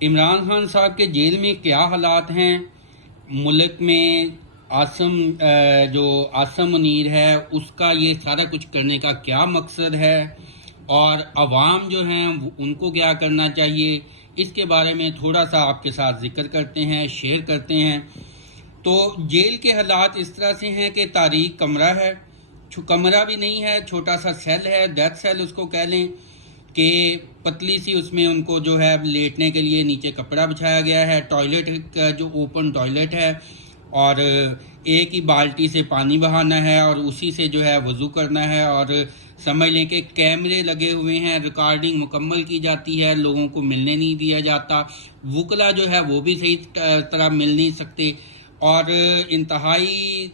عمران خان صاحب کے جیل میں کیا حالات ہیں، ملک میں جو عاصم منیر ہے اس کا یہ سارا کچھ کرنے کا کیا مقصد ہے، اور عوام جو ہیں ان کو کیا کرنا چاہیے، اس کے بارے میں تھوڑا سا آپ کے ساتھ ذکر کرتے ہیں، شیئر کرتے ہیں۔ تو جیل کے حالات اس طرح سے ہیں کہ تاریک کمرہ ہے، کمرہ بھی نہیں ہے، چھوٹا سا سیل ہے، ڈیتھ سیل اس کو کہہ لیں، کہ پتلی سی اس میں ان کو جو ہے لیٹنے کے لیے نیچے کپڑا بچھایا گیا ہے، ٹوائلٹ کا جو اوپن ٹوائلٹ ہے، اور ایک ہی بالٹی سے پانی بہانا ہے اور اسی سے جو ہے وضو کرنا ہے، اور سمجھ لیں کہ کیمرے لگے ہوئے ہیں، ریکارڈنگ مکمل کی جاتی ہے، لوگوں کو ملنے نہیں دیا جاتا، وکلا جو ہے وہ بھی صحیح طرح مل نہیں سکتے، اور انتہائی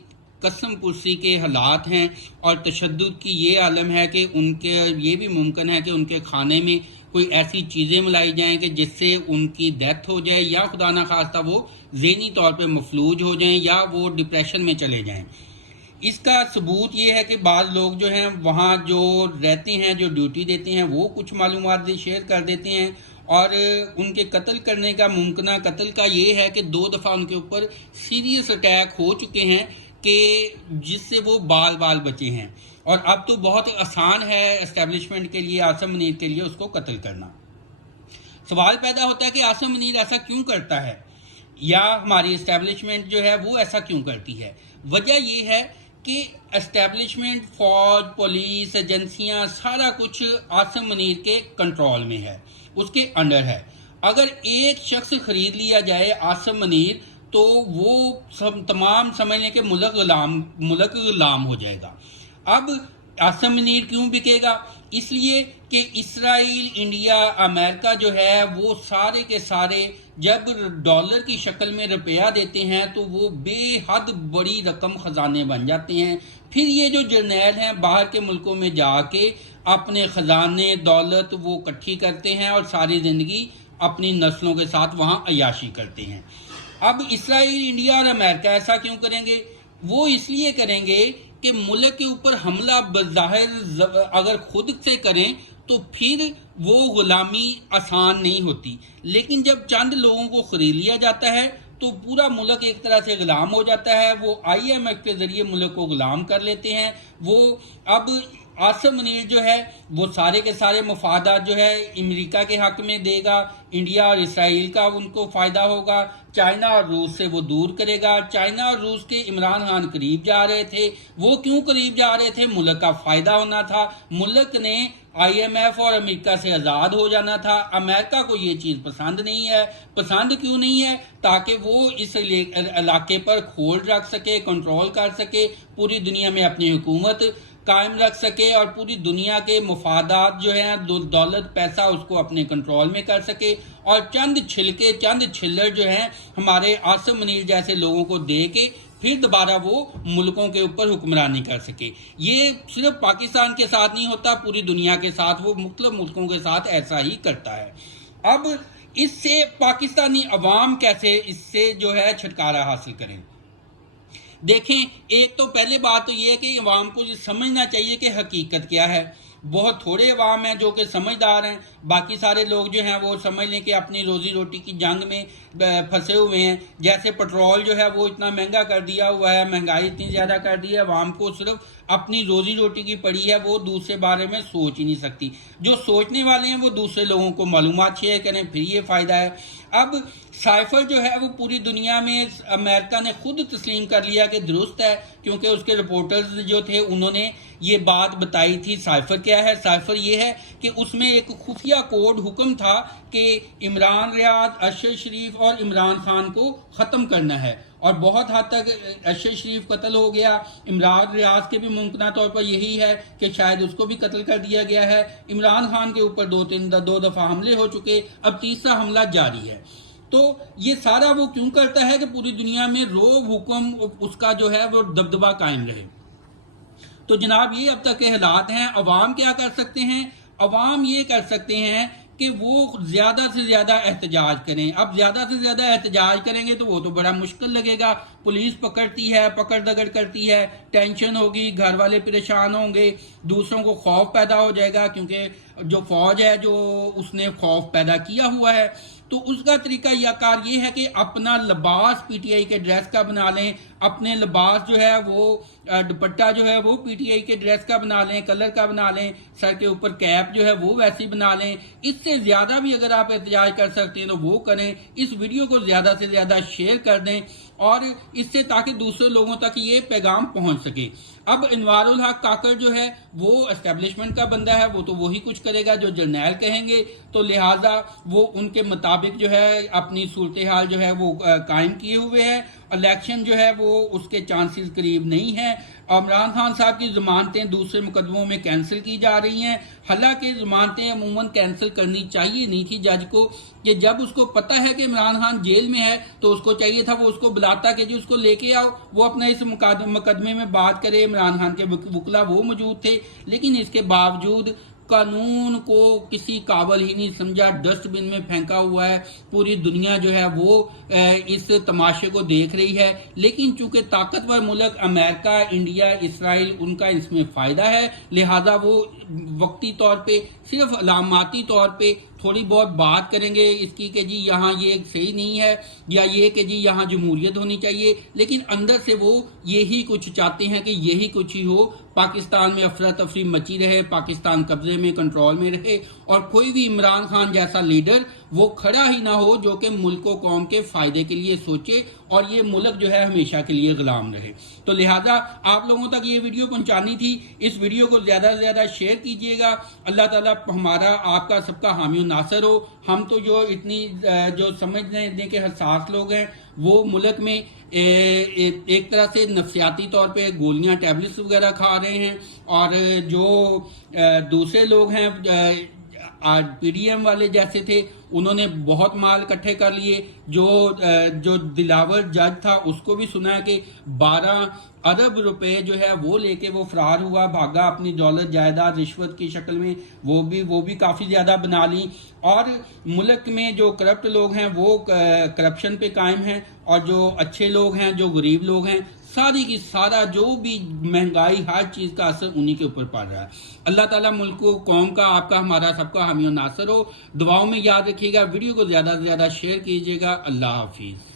قسم پرسی کے حالات ہیں، اور تشدد کی یہ عالم ہے کہ ان کے یہ بھی ممکن ہے کہ ان کے کھانے میں کوئی ایسی چیزیں ملائی جائیں کہ جس سے ان کی ڈیتھ ہو جائے، یا خدا نخواستہ وہ ذہنی طور پہ مفلوج ہو جائیں یا وہ ڈپریشن میں چلے جائیں۔ اس کا ثبوت یہ ہے کہ بعض لوگ جو ہیں وہاں جو رہتے ہیں، جو ڈیوٹی دیتے ہیں، وہ کچھ معلومات شیئر کر دیتے ہیں، اور ان کے قتل کرنے کا، ممکنہ قتل کا یہ ہے کہ 2 دفعہ ان کے اوپر سیریس اٹیک ہو چکے ہیں کہ جس سے وہ بال بچے ہیں، اور اب تو بہت آسان ہے اسٹیبلشمنٹ کے لیے، عاصم منیر کے لیے اس کو قتل کرنا۔ سوال پیدا ہوتا ہے کہ عاصم منیر ایسا کیوں کرتا ہے، یا ہماری اسٹیبلشمنٹ جو ہے وہ ایسا کیوں کرتی ہے؟ وجہ یہ ہے کہ اسٹیبلشمنٹ، فوج، پولیس، ایجنسیاں، سارا کچھ عاصم منیر کے کنٹرول میں ہے، اس کے انڈر ہے۔ اگر ایک شخص خرید لیا جائے عاصم منیر تو وہ تمام سمجھ لیں کہ ملک غلام ہو جائے گا۔ اب عاصم منیر کیوں بکے گا؟ اس لیے کہ اسرائیل، انڈیا، امریکہ جو ہے وہ سارے کے سارے جب ڈالر کی شکل میں روپیہ دیتے ہیں تو وہ بے حد بڑی رقم خزانے بن جاتے ہیں۔ پھر یہ جو جرنیل ہیں باہر کے ملکوں میں جا کے اپنے خزانے، دولت وہ اکٹھی کرتے ہیں، اور ساری زندگی اپنی نسلوں کے ساتھ وہاں عیاشی کرتے ہیں۔ اب اسرائیل، انڈیا اور امریکہ ایسا کیوں کریں گے؟ وہ اس لیے کریں گے کہ ملک کے اوپر حملہ بظاہر اگر خود سے کریں تو پھر وہ غلامی آسان نہیں ہوتی، لیکن جب چند لوگوں کو خرید لیا جاتا ہے تو پورا ملک ایک طرح سے غلام ہو جاتا ہے۔ وہ آئی ایم ایف کے ذریعے ملک کو غلام کر لیتے ہیں۔ وہ اب عاصم منیر جو ہے وہ سارے کے سارے مفادات جو ہے امریکہ کے حق میں دے گا، انڈیا اور اسرائیل کا ان کو فائدہ ہوگا، چائنا اور روس سے وہ دور کرے گا۔ چائنا اور روس کے عمران خان قریب جا رہے تھے، وہ کیوں قریب جا رہے تھے؟ ملک کا فائدہ ہونا تھا، ملک نے آئی ایم ایف اور امریکہ سے آزاد ہو جانا تھا۔ امریکہ کو یہ چیز پسند نہیں ہے۔ پسند کیوں نہیں ہے؟ تاکہ وہ اس علاقے پر کھول رکھ سکے، کنٹرول کر سکے، پوری دنیا میں اپنی حکومت قائم رکھ سکے، اور پوری دنیا کے مفادات جو ہیں، دولت، پیسہ، اس کو اپنے کنٹرول میں کر سکے، اور چند چھلر جو ہیں ہمارے عاصم منیر جیسے لوگوں کو دے کے پھر دوبارہ وہ ملکوں کے اوپر حکمرانی کر سکے۔ یہ صرف پاکستان کے ساتھ نہیں ہوتا، پوری دنیا کے ساتھ، وہ مختلف ملکوں کے ساتھ ایسا ہی کرتا ہے۔ اب اس سے پاکستانی عوام کیسے اس سے جو ہے چھٹکارا حاصل کریں؟ دیکھیں، ایک تو پہلے بات تو یہ ہے کہ عوام کو یہ سمجھنا چاہیے کہ حقیقت کیا ہے۔ بہت تھوڑے عوام ہیں جو کہ سمجھدار ہیں، باقی سارے لوگ جو ہیں وہ سمجھ لیں کہ اپنی روزی روٹی کی جنگ میں پھنسے ہوئے ہیں۔ جیسے پٹرول جو ہے وہ اتنا مہنگا کر دیا ہوا ہے، مہنگائی اتنی زیادہ کر دی ہے، عوام کو صرف اپنی روزی روٹی کی پڑی ہے، وہ دوسرے بارے میں سوچ ہی نہیں سکتی۔ جو سوچنے والے ہیں وہ دوسرے لوگوں کو معلومات شیئر کریں، پھر یہ فائدہ ہے۔ اب سائفر جو ہے وہ پوری دنیا میں امریکہ نے خود تسلیم کر لیا کہ درست ہے، کیونکہ اس کے رپورٹرز جو تھے انہوں نے یہ بات بتائی تھی۔ سائفر کیا ہے؟ سائفر یہ ہے کہ اس میں ایک خفیہ کوڈ حکم تھا کہ عمران ریاض، ارشد شریف اور عمران خان کو ختم کرنا ہے، اور بہت حد تک ارشد شریف قتل ہو گیا۔ عمران ریاض کے بھی ممکنہ طور پر یہی ہے کہ شاید اس کو بھی قتل کر دیا گیا ہے۔ عمران خان کے اوپر 2 دفعہ حملے ہو چکے، اب تیسرا حملہ جاری ہے۔ تو یہ سارا وہ کیوں کرتا ہے کہ پوری دنیا میں رعب حکم اس کا جو ہے وہ دبدبہ قائم رہے۔ تو جناب یہ اب تک کے حالات ہیں۔ عوام کیا کر سکتے ہیں؟ عوام یہ کر سکتے ہیں کہ وہ زیادہ سے زیادہ احتجاج کریں۔ اب زیادہ سے زیادہ احتجاج کریں گے تو وہ تو بڑا مشکل لگے گا، پولیس پکڑتی ہے، پکڑ دگڑ کرتی ہے، ٹینشن ہوگی، گھر والے پریشان ہوں گے، دوسروں کو خوف پیدا ہو جائے گا، کیونکہ جو فوج ہے جو اس نے خوف پیدا کیا ہوا ہے۔ تو اس کا طریقہ یا کار یہ ہے کہ اپنا لباس پی ٹی آئی کے ڈریس کا بنا لیں، اپنے لباس جو ہے وہ دوپٹہ جو ہے وہ پی ٹی آئی کے ڈریس کا بنا لیں، کلر کا بنا لیں، سر کے اوپر کیپ جو ہے وہ ویسی بنا لیں۔ اس سے زیادہ بھی اگر آپ احتجاج کر سکتے ہیں تو وہ کریں، اس ویڈیو کو زیادہ سے زیادہ شیئر کر دیں اور اس سے تاکہ دوسرے لوگوں تک یہ پیغام پہنچ سکے۔ اب انوار الحق کاکڑ جو ہے وہ اسٹیبلشمنٹ کا بندہ ہے، وہ تو وہی کچھ کرے گا جو جرنیل کہیں گے، تو لہٰذا وہ ان کے مطابق جو ہے اپنی صورتحال جو ہے وہ قائم کیے ہوئے ہے۔ الیکشن جو ہے وہ اس کے چانسز قریب نہیں ہے۔ عمران خان صاحب کی ضمانتیں دوسرے مقدموں میں کینسل کی جا رہی ہیں، حالانکہ ضمانتیں عموماً کینسل کرنی چاہیے نہیں تھی جج کو، کہ جب اس کو پتہ ہے کہ عمران خان جیل میں ہے تو اس کو چاہیے تھا وہ اس کو بلاتا کہ جی اس کو لے کے آؤ، وہ اپنے اس مقدمے میں بات کرے۔ عمران خان کے وکلا وہ موجود تھے، لیکن اس کے باوجود قانون کو کسی قابل ہی نہیں سمجھا، ڈسٹ بن میں پھینکا ہوا ہے۔ پوری دنیا جو ہے وہ اس تماشے کو دیکھ رہی ہے، لیکن چونکہ طاقتور ملک امریکہ، انڈیا، اسرائیل، ان کا اس میں فائدہ ہے، لہذا وہ وقتی طور پہ صرف علاماتی طور پہ تھوڑی بہت بات کریں گے اس کی کہ جی یہاں یہ صحیح نہیں ہے، یا یہ کہ جی یہاں جمہوریت ہونی چاہیے، لیکن اندر سے وہ یہی کچھ چاہتے ہیں کہ یہی کچھ ہی ہو، پاکستان میں افراتفری مچی رہے، پاکستان قبضے میں، کنٹرول میں رہے، اور کوئی بھی عمران خان جیسا لیڈر وہ کھڑا ہی نہ ہو جو کہ ملک و قوم کے فائدے کے لیے سوچے اور یہ ملک جو ہے ہمیشہ کے لیے غلام رہے۔ تو لہٰذا آپ لوگوں تک یہ ویڈیو پہنچانی تھی، اس ویڈیو کو زیادہ سے زیادہ شیئر کیجئے گا۔ اللہ تعالیٰ ہمارا آپ کا سب کا حامی و ناصر ہو۔ ہم تو جو اتنی جو سمجھنے کے حساس لوگ ہیں وہ ملک میں ایک طرح سے نفسیاتی طور پہ گولیاں، ٹیبلٹس وغیرہ کھا رہے ہیں، اور جو دوسرے لوگ ہیں پی ڈی ایم والے جیسے تھے انہوں نے بہت مال اکٹھے کر لیے۔ جو دلاور جج تھا اس کو بھی سنا ہے کہ 12 ارب روپے جو ہے وہ لے کے وہ فرار ہوا، بھاگا، اپنی دولت جائیداد رشوت کی شکل میں وہ بھی کافی زیادہ بنا لی، اور ملک میں جو کرپٹ لوگ ہیں وہ کرپشن پہ قائم ہیں، اور جو اچھے لوگ ہیں، جو غریب لوگ ہیں، ساری کی سارا جو بھی مہنگائی ہر چیز کا اثر انہی کے اوپر پڑ رہا ہے۔ اللہ تعالیٰ ملک و قوم کا، آپ کا، ہمارا سب کا حامی و ناصر ہو۔ دعاؤں میں یاد رکھیے گا، ویڈیو کو زیادہ سے زیادہ شیئر کیجیے گا۔ اللہ حافظ۔